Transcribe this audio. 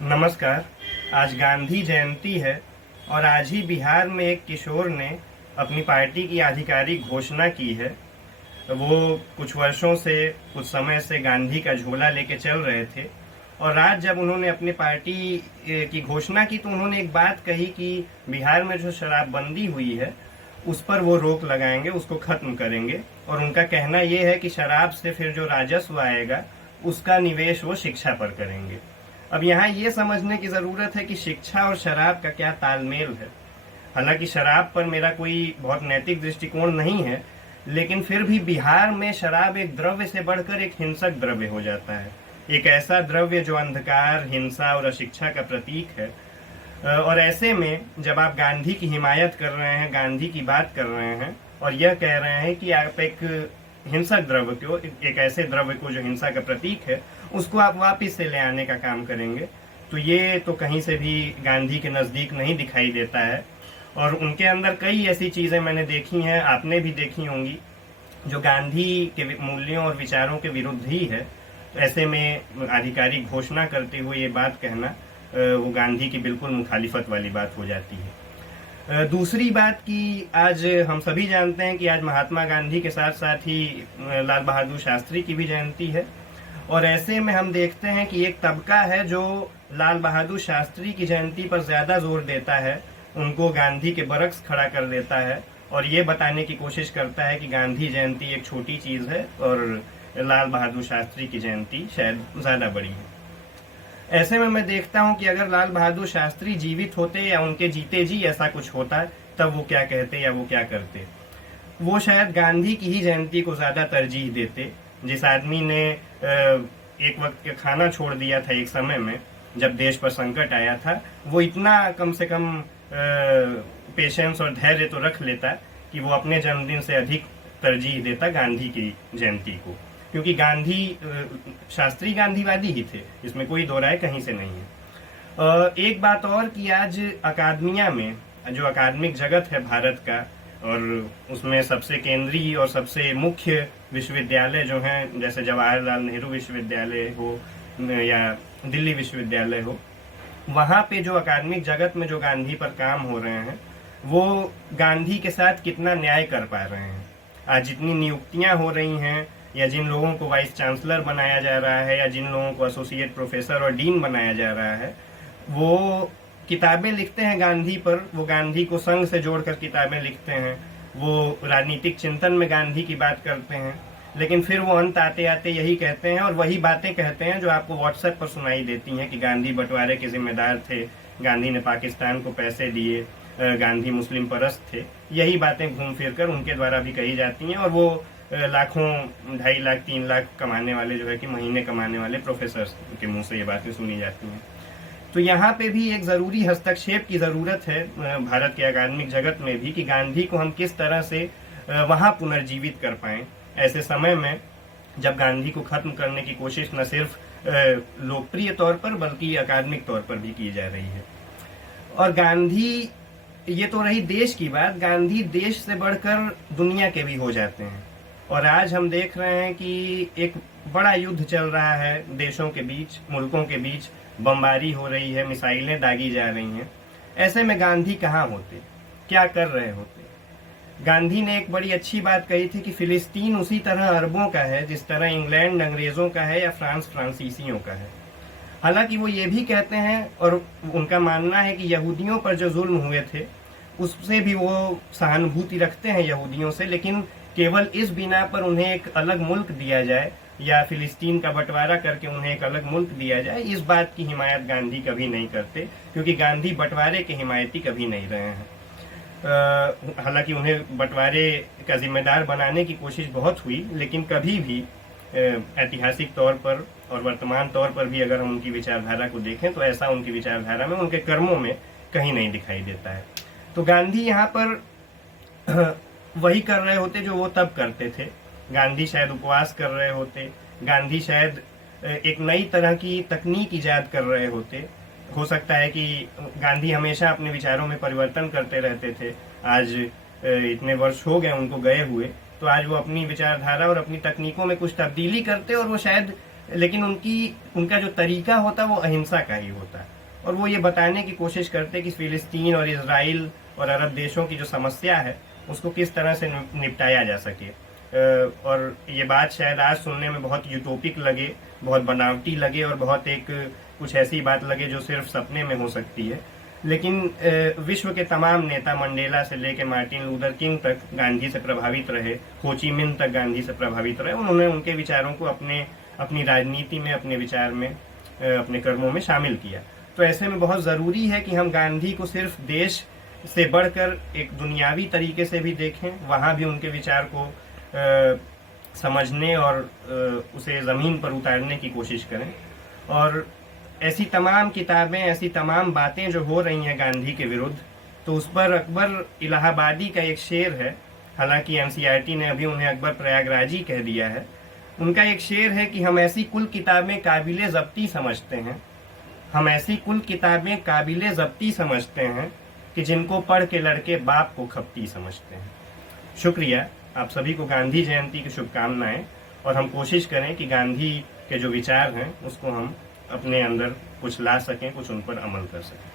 नमस्कार। आज गांधी जयंती है और आज ही बिहार में एक किशोर ने अपनी पार्टी की आधिकारिक घोषणा की है। वो कुछ समय से गांधी का झोला लेके चल रहे थे और आज जब उन्होंने अपनी पार्टी की घोषणा की तो उन्होंने एक बात कही कि बिहार में जो शराबबंदी हुई है उस पर वो रोक लगाएंगे, उसको खत्म करेंगे। और उनका कहना ये है कि शराब से फिर जो राजस्व आएगा उसका निवेश वो शिक्षा पर करेंगे। अब यहाँ ये समझने की ज़रूरत है कि शिक्षा और शराब का क्या तालमेल है। हालांकि शराब पर मेरा कोई बहुत नैतिक दृष्टिकोण नहीं है, लेकिन फिर भी बिहार में शराब एक द्रव्य से बढ़कर एक हिंसक द्रव्य हो जाता है। एक ऐसा द्रव्य जो अंधकार, हिंसा और अशिक्षा का प्रतीक है। और ऐसे में जब आप गांधी की हिमायत कर रहे हैं, गांधी की बात कर रहे हैं और यह कह रहे हैं कि आप एक हिंसक द्रव्य को, एक ऐसे द्रव्य को जो हिंसा का प्रतीक है, उसको आप वापस से ले आने का काम करेंगे, तो ये तो कहीं से भी गांधी के नज़दीक नहीं दिखाई देता है। और उनके अंदर कई ऐसी चीज़ें मैंने देखी हैं, आपने भी देखी होंगी, जो गांधी के मूल्यों और विचारों के विरुद्ध ही है। तो ऐसे में आधिकारिक घोषणा करते हुए ये बात कहना वो गांधी की बिल्कुल मुखालिफत वाली बात हो जाती है। दूसरी बात कि आज हम सभी जानते हैं कि आज महात्मा गांधी के साथ साथ ही लाल बहादुर शास्त्री की भी जयंती है। और ऐसे में हम देखते हैं कि एक तबका है जो लाल बहादुर शास्त्री की जयंती पर ज़्यादा जोर देता है, उनको गांधी के बरक्स खड़ा कर देता है और ये बताने की कोशिश करता है कि गांधी जयंती एक छोटी चीज़ है और लाल बहादुर शास्त्री की जयंती शायद ज़्यादा बड़ी है। ऐसे में मैं देखता हूं कि अगर लाल बहादुर शास्त्री जीवित होते या उनके जीते जी ऐसा कुछ होता तब वो क्या कहते या वो क्या करते। वो शायद गांधी की ही जयंती को ज़्यादा तरजीह देते। जिस आदमी ने एक वक्त का खाना छोड़ दिया था एक समय में जब देश पर संकट आया था, वो इतना कम से कम पेशेंस और धैर्य तो रख लेता कि वो अपने जन्मदिन से अधिक तरजीह देता गांधी की जयंती को, क्योंकि शास्त्री गांधीवादी ही थे, इसमें कोई दो राय कहीं से नहीं है। एक बात और कि आज अकादमिया में, जो अकादमिक जगत है भारत का, और उसमें सबसे केंद्रीय और सबसे मुख्य विश्वविद्यालय जो हैं, जैसे जवाहरलाल नेहरू विश्वविद्यालय हो या दिल्ली विश्वविद्यालय हो, वहाँ पे जो अकादमिक जगत में जो गांधी पर काम हो रहे हैं वो गांधी के साथ कितना न्याय कर पा रहे हैं। आज जितनी नियुक्तियाँ हो रही हैं या जिन लोगों को वाइस चांसलर बनाया जा रहा है या जिन लोगों को एसोसिएट प्रोफेसर और डीन बनाया जा रहा है, वो किताबें लिखते हैं गांधी पर, वो गांधी को संघ से जोड़कर किताबें लिखते हैं, वो राजनीतिक चिंतन में गांधी की बात करते हैं, लेकिन फिर वो अंत आते आते यही कहते हैं और वही बातें कहते हैं जो आपको व्हाट्सएप पर सुनाई देती हैं कि गांधी बंटवारे के जिम्मेदार थे, गांधी ने पाकिस्तान को पैसे दिए, गांधी मुस्लिम परस्त थे। यही बातें घूम फिर कर उनके द्वारा भी कही जाती हैं और वो लाखों, 2.5 लाख 3 लाख कमाने वाले, जो है कि महीने कमाने वाले प्रोफेसर के मुंह से ये बातें सुनी जाती हैं। तो यहाँ पे भी एक ज़रूरी हस्तक्षेप की ज़रूरत है भारत के अकादमिक जगत में भी, कि गांधी को हम किस तरह से वहाँ पुनर्जीवित कर पाएँ ऐसे समय में जब गांधी को ख़त्म करने की कोशिश न सिर्फ लोकप्रिय तौर पर बल्कि अकादमिक तौर पर भी की जा रही है। और गांधी, ये तो रही देश की बात, गांधी देश से बढ़कर दुनिया के भी हो जाते हैं। और आज हम देख रहे हैं कि एक बड़ा युद्ध चल रहा है देशों के बीच, मुल्कों के बीच, बमबारी हो रही है, मिसाइलें दागी जा रही हैं। ऐसे में गांधी कहाँ होते, क्या कर रहे होते। गांधी ने एक बड़ी अच्छी बात कही थी कि फिलिस्तीन उसी तरह अरबों का है जिस तरह इंग्लैंड अंग्रेज़ों का है या फ्रांस फ्रांसीसियों का है। हालांकि वो ये भी कहते हैं और उनका मानना है कि यहूदियों पर जो जुल्म हुए थे उससे भी वो सहानुभूति रखते हैं यहूदियों से, लेकिन केवल इस बिना पर उन्हें एक अलग मुल्क दिया जाए या फिलिस्तीन का बंटवारा करके उन्हें एक अलग मुल्क दिया जाए, इस बात की हिमायत गांधी कभी नहीं करते, क्योंकि गांधी बंटवारे के हिमायती कभी नहीं रहे हैं। हालांकि उन्हें बंटवारे का जिम्मेदार बनाने की कोशिश बहुत हुई, लेकिन कभी भी ऐतिहासिक तौर पर और वर्तमान तौर पर भी अगर हम उनकी विचारधारा को देखें तो ऐसा उनकी विचारधारा में, उनके कर्मों में कहीं नहीं दिखाई देता है। तो गांधी यहाँ पर वही कर रहे होते जो वो तब करते थे। गांधी शायद उपवास कर रहे होते, गांधी शायद एक नई तरह की तकनीक ईजाद कर रहे होते। हो सकता है कि गांधी हमेशा अपने विचारों में परिवर्तन करते रहते थे। आज इतने वर्ष हो गए उनको गए हुए, तो आज वो अपनी विचारधारा और अपनी तकनीकों में कुछ तब्दीली करते और वो शायद लेकिन उनका जो तरीका होता है वो अहिंसा का ही होता है। और वो ये बताने की कोशिश करते कि फ़िलिस्तीन और इजराइल और अरब देशों की जो समस्या है उसको किस तरह से निपटाया जा सके। और ये बात शायद आज सुनने में बहुत यूटोपिक लगे, बहुत बनावटी लगे और बहुत एक कुछ ऐसी बात लगे जो सिर्फ सपने में हो सकती है, लेकिन विश्व के तमाम नेता, मंडेला से लेकर मार्टिन लूथर किंग तक गांधी से प्रभावित रहे, हो ची मिन्ह तक गांधी से प्रभावित रहे। उन्होंने उनके विचारों को अपनी राजनीति में, अपने विचार में, अपने कर्मों में शामिल किया। तो ऐसे में बहुत ज़रूरी है कि हम गांधी को सिर्फ देश से बढ़कर एक दुनियावी तरीके से भी देखें, वहाँ भी उनके विचार को समझने और उसे ज़मीन पर उतारने की कोशिश करें। और ऐसी तमाम किताबें, ऐसी तमाम बातें जो हो रही हैं गांधी के विरुद्ध, तो उस पर अकबर इलाहाबादी का एक शेर है, हालांकि एनसीईआरटी ने अभी उन्हें अकबर प्रयागराजी कह दिया है। उनका एक शेर है कि हम ऐसी कुल किताबें काबिले ज़ब्ती समझते हैं, हम ऐसी कुल किताबें काबिले ज़ब्ती समझते हैं कि जिनको पढ़ के लड़के बाप को खपती समझते हैं। शुक्रिया, आप सभी को गांधी जयंती की शुभकामनाएं। और हम कोशिश करें कि गांधी के जो विचार हैं उसको हम अपने अंदर कुछ ला सकें, कुछ उन पर अमल कर सकें।